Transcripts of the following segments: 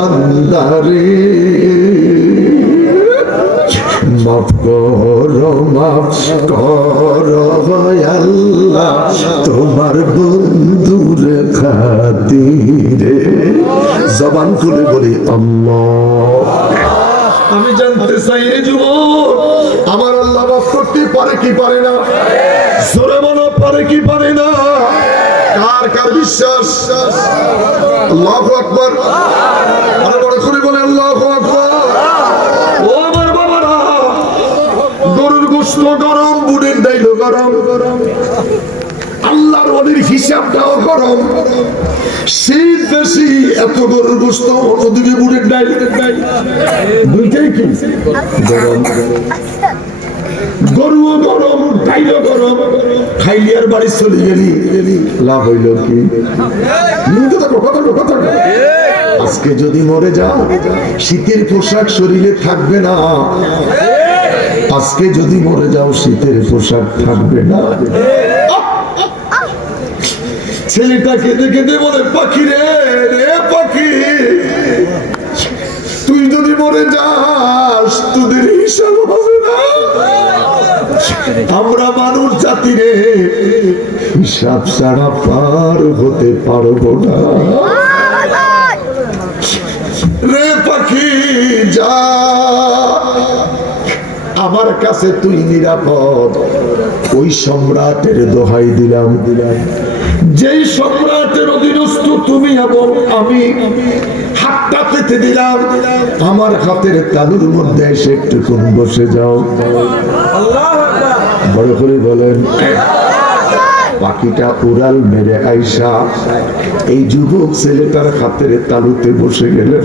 বান্দারে মাফ করো আল্লাহ তোমার বন্ধুর খাতিরে। জবান খুলে বলি আল্লাহ। আমি জানতে চাই রে যুবক, আমার আল্লাহ মাফ করতে পারে কি পারে না? জোরে বলো, পারে কি পারে না? কার কার বিশ্বাস? আল্লাহু আকবার। আরে বড় করে বলে আল্লাহু আকবার। ও আমার বাবারা, গরুর গোশত গরম, বুটের ডাইল গরম, আল্লাহর ওলির হিসাবটাও গরম। শীত বেশি, এত গরুর গোশত, অন্যদিকে বুটের ডাইল, দুইটাই কি গরম। গরুও গরম, ডাইলও গরম, খাইলি আর বাড়ি চলে গেলি, লাভ হইল কি? আজকে যদি মরে যাও, শীতের পোশাক শরীরে থাকবে না। আজকে যদি মরে যাও, শীতের পোশাক থাকবে না। ছেলেটা কেঁদে কেঁদে বলে, পাখি রে পাখি, তুই যদি মরে যাস, তোদের হিসাব হবে না। আমরা মানুষ জাতি রে, হিসাব ছাড়া পার হতে পারবো না। রে পাখি যা, আমার কাছে তুই নিরাপদ। ওই সম্রাটের দোহাই দিলাম, যেই সম্রাটের অধীনস্থ তুমি এবং আমি, হাতটা পেতে দিলাম, আমার হাতের তালুর মধ্যে এসে একটুক্ষণ বসে যাও। বড় করে বলেন। পাখিটা উড়াল মেরে আইসা এই যুবক ছেলেটার হাতের তালুতে বসে গেলেন।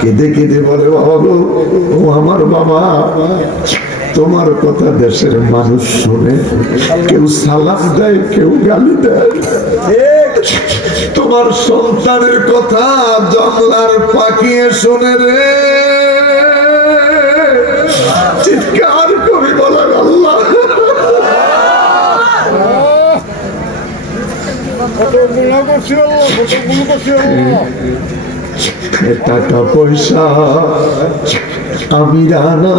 কেঁদে কেঁদে বলে, বাবা গো, ও আমার বাবা, তোমার কথা দেশের মানুষ শুনে, কেউ সালাম দেয়, কেউ গালি দেয়। তোমার সন্তানের কথা জঙ্গলার পাখি শোনে রে, চিৎকার করে বলেন আল্লাহ। টাকা পয়সা আমি রানা,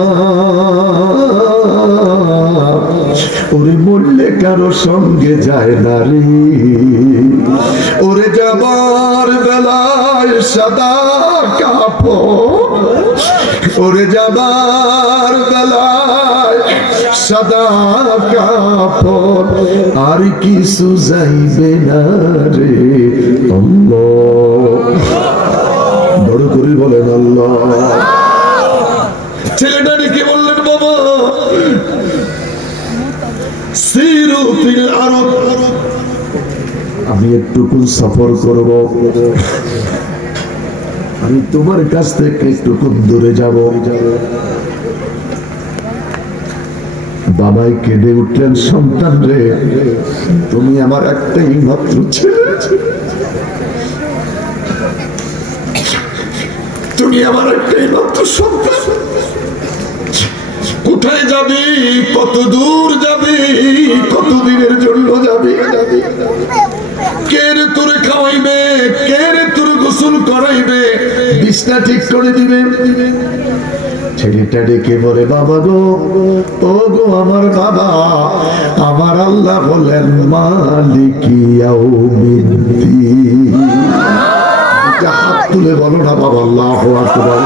ওরে মরলে কারো সঙ্গে যায় না রে। ওরে যাবার বেলায় সাদা কাপড়, ওরে যাবার বেলায় সাদা কাপড়, আর কিছু যাইবে না রে। আল্লাহ, বড় করে বলেন আল্লাহ। ছেলেটা ডেকে বললেন, বাবা সিরু ফিল আরব, আমি একটুকুন সফর করব, আমি তোমার কাছ থেকে একটুকুন দূরে যাব। বাবাই কেঁদে উঠলেন, সন্তান রে, তুমি আমার একটাই মাত্র ছেলে, তুমি আমার একটাই মাত্র সন্তান। কোথায় যাবি, কত দূর যাবি, কত দিনের জন্য যাবি? কে রে তোরে খাওয়াইবে, কে রে তোর গোসল করাইবে, বিছনা ঠিক করে দিবে? ছেলেটা ডেকে বলে, বাবা গো, ও গো আমার বাবা, আমার আল্লাহ বলেন মালিকি ইয়াউমিদ্দিন। হাত তুলে বলো না বাবা, আল্লাহু আকবার।